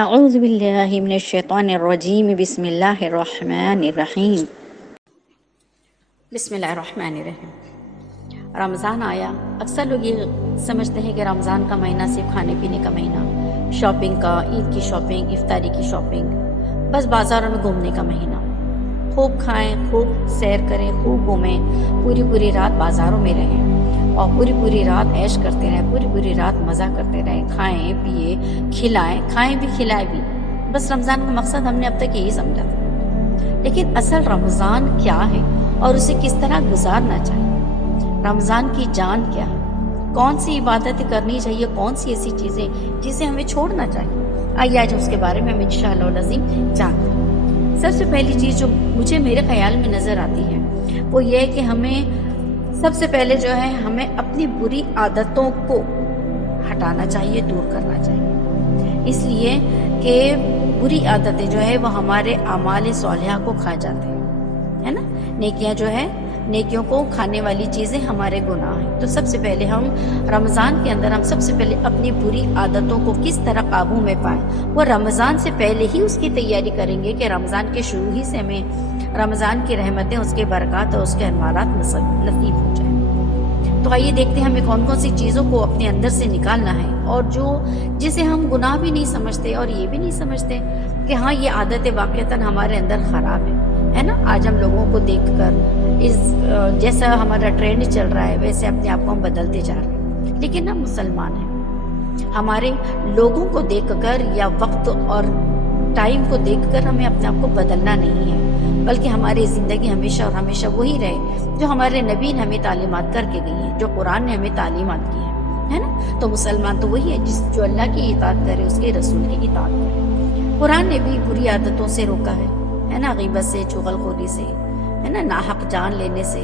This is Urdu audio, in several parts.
اعوذ باللہ من الشیطان الرجیم بسم اللہ الرحمن الرحیم۔ بسم اللہ الرحمن الرحیم۔ رمضان آیا، اکثر لوگ یہ سمجھتے ہیں کہ رمضان کا مہینہ صرف کھانے پینے کا مہینہ، شاپنگ کا، عید کی شاپنگ، افطاری کی شاپنگ، بس بازاروں میں گھومنے کا مہینہ۔ خوب کھائیں، خوب سیر کریں، خوب گھومیں، پوری رات بازاروں میں رہیں اور پوری رات عیش کرتے رہیں، پوری رات مزہ کرتے رہیں، کھائیں پیے کھلائیں، کھائیں بھی کھلائیں بھی۔ بس رمضان کا مقصد ہم نے اب تک یہی سمجھا تھا، لیکن اصل رمضان کیا ہے اور اسے کس طرح گزارنا چاہیے؟ رمضان کی جان کیا ہے؟ کون سی عبادتیں کرنی چاہیے؟ کون سی ایسی چیزیں جسے ہمیں چھوڑنا چاہیے؟ آئیے آج اس کے بارے میں ہم انشاءاللہ العظیم جانتے ہیں۔ سب سے پہلی چیز جو مجھے میرے خیال میں نظر آتی ہے وہ یہ ہے کہ ہمیں سب سے پہلے جو ہے ہمیں اپنی بری عادتوں کو ہٹانا چاہیے، دور کرنا چاہیے، اس لیے کہ بری عادتیں جو ہے وہ ہمارے اعمال صالحہ کو کھا جاتے ہیں، ہے نا؟ نیکیاں جو ہے، نیکیوں کو کھانے والی چیزیں ہمارے گناہ ہیں۔ تو سب سے پہلے ہم رمضان کے اندر ہم سب سے پہلے اپنی بری عادتوں کو کس طرح قابو میں پائیں، وہ رمضان سے پہلے ہی اس کی تیاری کریں گے کہ رمضان کے شروع ہی سے ہمیں رمضان کی رحمتیں، اس کے برکات اور اس کے انوارات نصیب ہو جائیں۔ تو آئیے دیکھتے ہیں ہمیں کون کون سی چیزوں کو اپنے اندر سے نکالنا ہے، اور جسے ہم گناہ بھی نہیں سمجھتے اور یہ بھی نہیں سمجھتے کہ ہاں یہ عادتیں واقعتاً ہمارے اندر خراب ہے نا؟ آج ہم لوگوں کو دیکھ کر جیسا ہمارا ٹرینڈ چل رہا ہے ویسے اپنے آپ کو ہم بدلتے جا رہے ہیں، لیکن ہم مسلمان ہیں۔ ہمارے لوگوں کو دیکھ کر یا وقت اور ٹائم کو دیکھ کر ہمیں اپنے آپ کو بدلنا نہیں ہے، بلکہ ہماری زندگی ہمیشہ اور ہمیشہ وہی رہے جو ہمارے نبی نے ہمیں تعلیمات کر کے دی ہیں، جو قرآن نے ہمیں تعلیمات کی ہے نا؟ تو مسلمان تو وہی ہے جو اللہ کی اطاعت کرے، اس کے رسول کی اطاعت کرے۔ قرآن نے بھی بری عادتوں سے روکا ہے نا؟ غیبت سے، چغل خوری سے، ہے نا، ناحق جان لینے سے،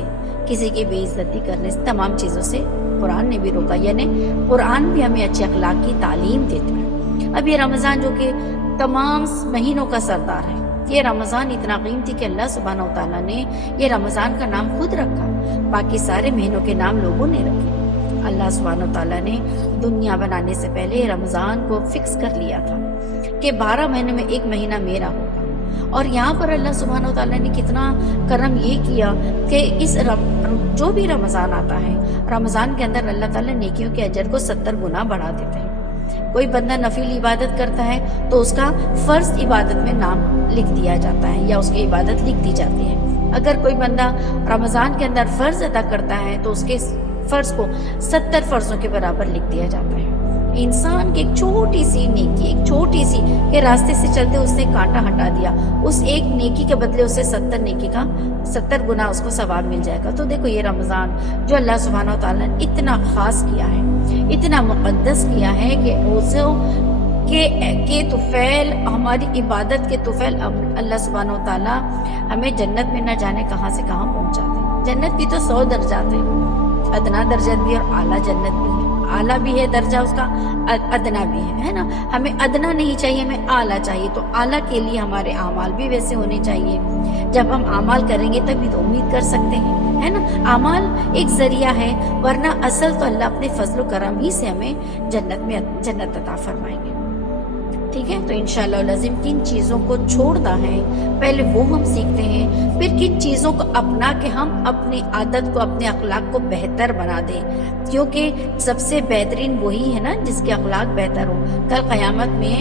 کسی کی بے عزتی کرنے سے، تمام چیزوں سے قرآن نے بھی روکا، یعنی قرآن بھی ہمیں اچھے اخلاق کی تعلیم دیتا ہے۔ اب یہ رمضان جو کہ تمام مہینوں کا سردار ہے، یہ رمضان اتنا قیمتی کہ اللہ سبحانہ و تعالیٰ نے یہ رمضان کا نام خود رکھا، باقی سارے مہینوں کے نام لوگوں نے رکھے۔ اللہ سبحانہ و تعالیٰ نے دنیا بنانے سے پہلے رمضان کو فکس کر لیا تھا کہ 12 مہینے میں ایک مہینہ میرا ہوگا، اور یہاں پر اللہ سبحانہ و تعالیٰ نے کتنا کرم یہ کیا کہ جو بھی رمضان آتا ہے، رمضان کے اندر اللہ تعالیٰ نیکیوں کے اجر کو 70 گنا بڑھا دیتے ہیں۔ کوئی بندہ نفل عبادت کرتا ہے تو اس کا فرض عبادت میں نام لکھ دیا جاتا ہے یا اس کی عبادت لکھ دی جاتی ہے۔ اگر کوئی بندہ رمضان کے اندر فرض ادا کرتا ہے تو اس کے فرض کو 70 فرضوں کے برابر لکھ دیا جاتا ہے۔ انسان کی ایک چھوٹی سی نیکی، ایک چھوٹی سی کہ راستے سے چلتے اس نے کانٹا ہٹا دیا، اس ایک نیکی کے بدلے اسے 70 نیکی کا 70 گنا اس کو ثواب مل جائے گا۔ تو دیکھو یہ رمضان جو اللہ سبحانہ و تعالیٰ نے اتنا خاص کیا ہے، اتنا مقدس کیا ہے کہ کہ طفیل، ہماری عبادت کے طفیل اللہ سبحانہ و تعالیٰ ہمیں جنت میں نہ جانے کہاں سے کہاں پہنچاتے ہیں۔ جنت بھی تو 100 درجات ہیں، ادنا درجات بھی اور اعلیٰ جنت بھی ہے، اعلیٰ بھی ہے درجہ اس کا، ادنا بھی ہے نا؟ ہمیں ادنا نہیں چاہیے، ہمیں اعلیٰ چاہیے۔ تو اعلیٰ کے لیے ہمارے اعمال بھی ویسے ہونے چاہیے۔ جب ہم اعمال کریں گے تبھی تو امید کر سکتے ہیں، ہے نا؟ اعمال ایک ذریعہ ہے، ورنہ اصل تو اللہ اپنے فضل و کرم ہی سے ہمیں جنت عطا فرمائیں گے، ٹھیک ہے؟ تو انشاءاللہ العظیم کن چیزوں کو چھوڑنا ہے پہلے وہ ہم سیکھتے ہیں، پھر کن چیزوں کو اپنا کے ہم اپنی عادت کو، اپنے اخلاق کو بہتر بنا دیں، کیونکہ سب سے بہترین وہی ہے نا جس کے اخلاق بہتر ہو۔ کل قیامت میں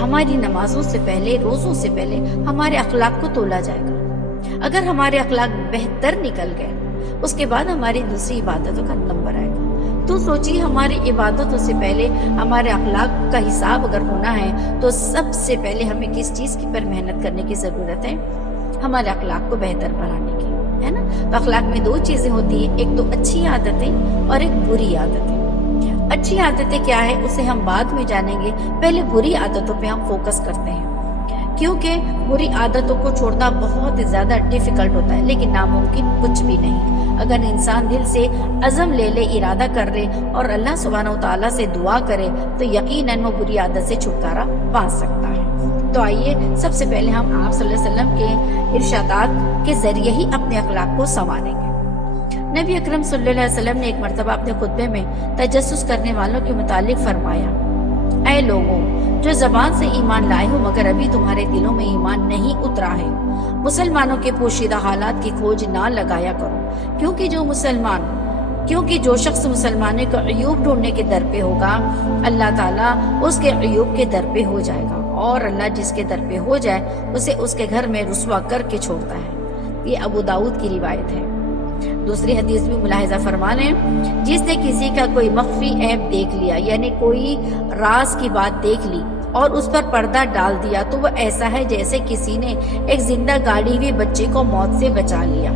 ہماری نمازوں سے پہلے، روزوں سے پہلے ہمارے اخلاق کو تولا جائے گا۔ اگر ہمارے اخلاق بہتر نکل گئے اس کے بعد ہماری دوسری عبادتوں کا نمبر آئے گا۔ تو سوچیے ہماری عبادتوں سے پہلے ہمارے اخلاق کا حساب اگر ہونا ہے تو سب سے پہلے ہمیں کس چیز کی پر محنت کرنے کی ضرورت ہے؟ ہمارے اخلاق کو بہتر بنانے کی، ہے نا؟ تو اخلاق میں 2 چیزیں ہوتی ہیں، ایک تو اچھی عادتیں اور ایک بری عادتیں۔ اچھی عادتیں کیا ہے اسے ہم بعد میں جانیں گے، پہلے بری عادتوں پہ ہم فوکس کرتے ہیں، کیونکہ بری عادتوں کو چھوڑنا بہت زیادہ ڈیفیکلٹ ہوتا ہے، لیکن ناممکن کچھ بھی نہیں۔ اگر انسان دل سے عزم لے لے، ارادہ کر لے اور اللہ سبحانہ و تعالیٰ سے دعا کرے تو یقیناً وہ بری عادت سے چھٹکارا پا سکتا ہے۔ تو آئیے سب سے پہلے ہم آپ صلی اللہ علیہ وسلم کے ارشادات کے ذریعے ہی اپنے اخلاق کو سنواریں گے۔ نبی اکرم صلی اللہ علیہ وسلم نے ایک مرتبہ اپنے خطبے میں تجسس کرنے والوں کے متعلق فرمایا اے لوگوں جو زبان سے ایمان لائے ہو مگر ابھی تمہارے دلوں میں ایمان نہیں اترا ہے، مسلمانوں کے پوشیدہ حالات کی کھوج نہ لگایا کرو، کیونکہ جو شخص مسلمانوں کا عیوب ڈھونڈنے کے در پہ ہوگا اللہ تعالیٰ اس کے عیوب کے در پہ ہو جائے گا، اور اللہ جس کے در پہ ہو جائے اسے اس کے گھر میں رسوا کر کے چھوڑتا ہے۔ یہ ابو داؤد کی روایت ہے۔ دوسری حدیث بھی ملاحظہ فرما لیں، جس نے کسی کا کوئی مخفی عیب دیکھ لیا، یعنی کوئی راز کی بات دیکھ لی اور اس پر پردہ ڈال دیا، تو وہ ایسا ہے جیسے کسی نے ایک زندہ گاڑی ہوئے بچے کو موت سے بچا لیا۔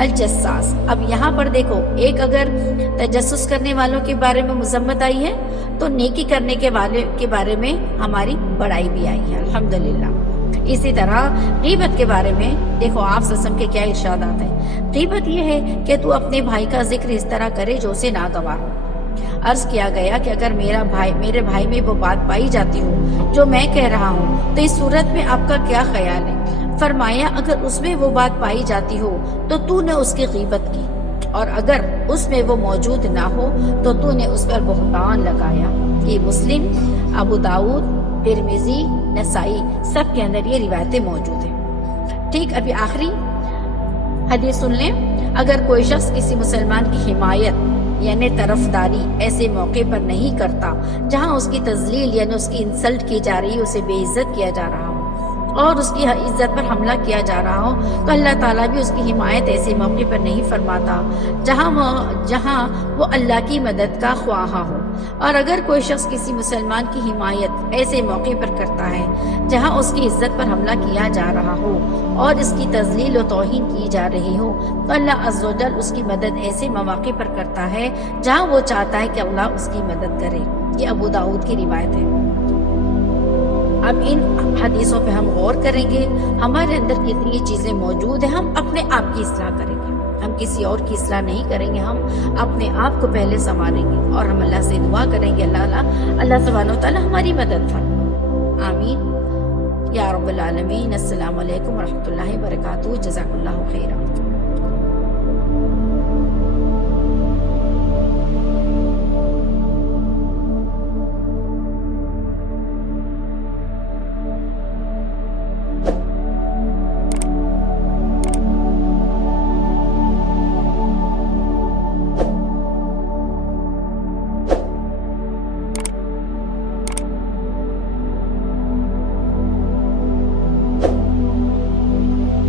الجساس، اب یہاں پر دیکھو، ایک اگر تجسس کرنے والوں کے بارے میں مذمت آئی ہے تو نیکی کرنے کے بارے میں ہماری بڑائی بھی آئی ہے، الحمدللہ۔ اسی طرح غیبت کے بارے میں دیکھو آپ سسم کے کیا ارشادات ہیں۔ غیبت یہ ہے کہ تو اپنے بھائی کا ذکر اس طرح کرے جو اسے ناگوار ہو۔ عرض کیا گیا کہ اگر میرے بھائی میں وہ بات پائی جاتی ہو جو میں کہہ رہا ہوں تو اس صورت میں آپ کا کیا خیال ہے؟ فرمایا اگر اس میں وہ بات پائی جاتی ہو تو نے اس کی غیبت کی، اور اگر اس میں وہ موجود نہ ہو تو نے اس پر بہتان لگایا۔ یہ مسلم، ابو داؤد، ترمذی، نسائی سب کے اندر یہ روایتیں موجود ہیں۔ ٹھیک، ابھی آخری حدیث سن لیں۔ اگر کوئی شخص کسی مسلمان کی حمایت یعنی طرفداری ایسے موقع پر نہیں کرتا جہاں اس کی تذلیل یعنی اس کی انسلٹ کی جا رہی، اسے بے عزت کیا جا رہا ہو اور اس کی عزت پر حملہ کیا جا رہا ہو، تو اللہ تعالیٰ بھی اس کی حمایت ایسے موقع پر نہیں فرماتا جہاں وہ اللہ کی مدد کا خواہاں ہو۔ اور اگر کوئی شخص کسی مسلمان کی حمایت ایسے موقع پر کرتا ہے جہاں اس کی عزت پر حملہ کیا جا رہا ہو اور اس کی تذلیل و توہین کی جا رہی ہو، تو اللہ عز و جل اس کی مدد ایسے مواقع پر کرتا ہے جہاں وہ چاہتا ہے کہ اللہ اس کی مدد کرے۔ یہ ابو داؤد کی روایت ہے۔ اب ان حدیثوں پہ ہم غور کریں گے، ہمارے اندر کتنی چیزیں موجود ہیں، ہم اپنے آپ کی اصلاح کریں گے، ہم کسی اور کی اصلاح نہیں کریں گے، ہم اپنے آپ کو پہلے سنواریں گے اور ہم اللہ سے دعا کریں گے اللہ سبحانہ و تعالیٰ ہماری مدد فرمائے۔ آمین یا رب العالمین۔ السلام علیکم ورحمۃ اللہ وبرکاتہ۔ جزاک اللہ خیرا۔